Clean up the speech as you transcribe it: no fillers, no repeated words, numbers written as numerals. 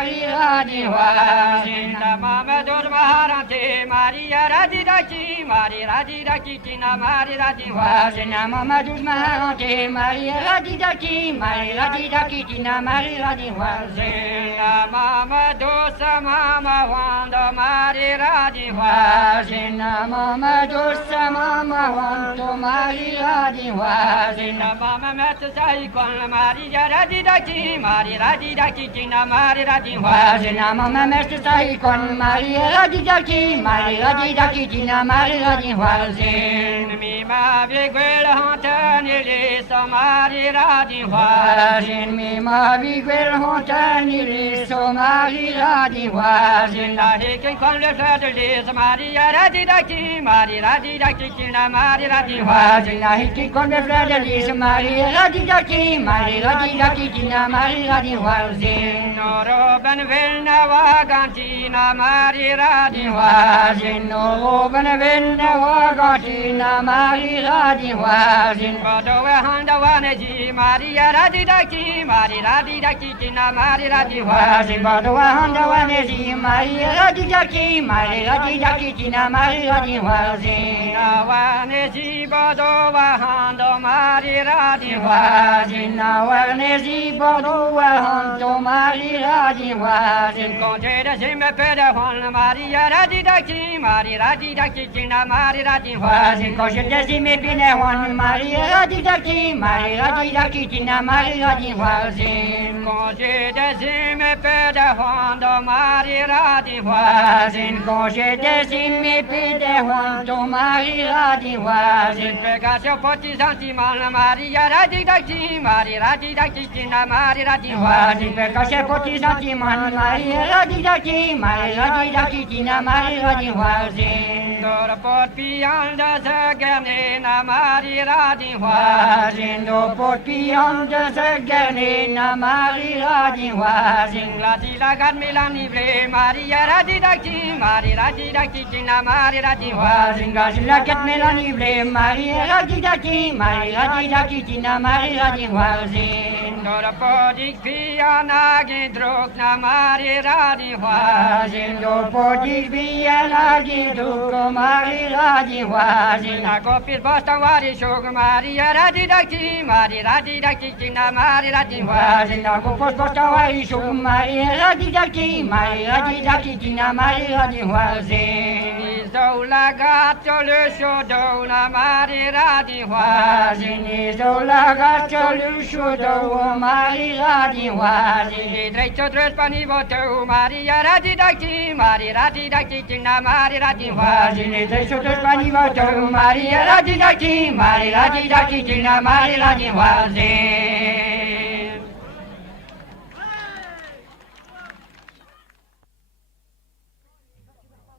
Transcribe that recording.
Maria di Wazin Mama dos Maharante Maria Radidaki Maria Radidaki Tina Maria Radi Wazin Mama dos Maharante Maria Radidaki Maria Radidaki Tina Maria Radi Wazin Mama dosa Mama Wanda Maria Radi Wazin Mama dosa Mama Wanda Maria Radi Wazin Mama Matsai Kon Maria Radidaki Maria Radidaki Tina Maria Radi Wazin Mama Matsai Kon Maria Radidaki Maria Radidaki Tina Maria Radi Wazin Mima Vigwel Hontani Lisa Maria Radi Wazin Mima Vigwel Hontani Lisa Maria Radi Wazin Nahikin Kon Lefred Lisa Maria Radidaki Maria Radidaki Tina Maria Radi Wazin Nahikin Kon Lefred Lisa Maria Radidaki Maria Radidaki Tina Maria Radi Wazin Noro Ben Vilna Wagantina Maria Radi Wazin Noro Ben Vilna Wagantina Maria Radi Wazin Bodowe Handa Waneji Maria Radidaki Maria Radidaki Tina Maria Radi Wazin Bodowe Handa Waneji Maria Radidaki Maria Radidaki Tina Maria Radi Wazin Waneji Bodowe Handa Maria Radi Wazin Waneji Bodowe Handa Maria Radi Wazin Conte de Zime Pede Hon Maria Radidaki Maria Radidaki Tina Maria Radi Wazin Conte de Zime Pede Hon Maria Radidaki Maria Radidaki Tina Maria Radi Wazin Conte de Zime Pede Hon Maria Radi Wazin Conte de Zime Pede Hon Maria Radi Wazin Pegasse o potizante Mana Maria Radidaki Maria Radidaki Tina Maria Radi Wazin Pegasse o potizante Mana Maria Radidaki Maria Radidaki Tina Maria Radi Wazin Dor pot pianda Zagane Na Maria Radi Wazin Dor pot pianda Zagane Na Maria Radi Wazin Glati lagat Milani Ble Maria Radidaki Maria Radidaki Tina Maria Radi Wazin Glati lagat Milani Ble Maria Radidaki Maria Radidaki Tina Maria Radi Wazin Dor podik piana Gidruk Na Maria Radi Wazin Dor podik piana Gidruk Maria Radi Wazin Akopil Basta Wari Shog Maria Radidaki Maria Radidaki Tina Maria Radi Wazin Akopil Basta Wari Shog Maria Radidaki Maria Radidaki Tina Maria Radi Wazin Izola Gato Le Shodo Na Maria Radi Wazin Izola Gato Le Shodo Maria Radi Wazin Dreito Dres Panivoto Maria Radidaki Maria Radidaki Tina Maria Radi Wazin Dreito Dres Panivoto Maria Radidaki Maria Radidaki Tina Maria Radi Wazin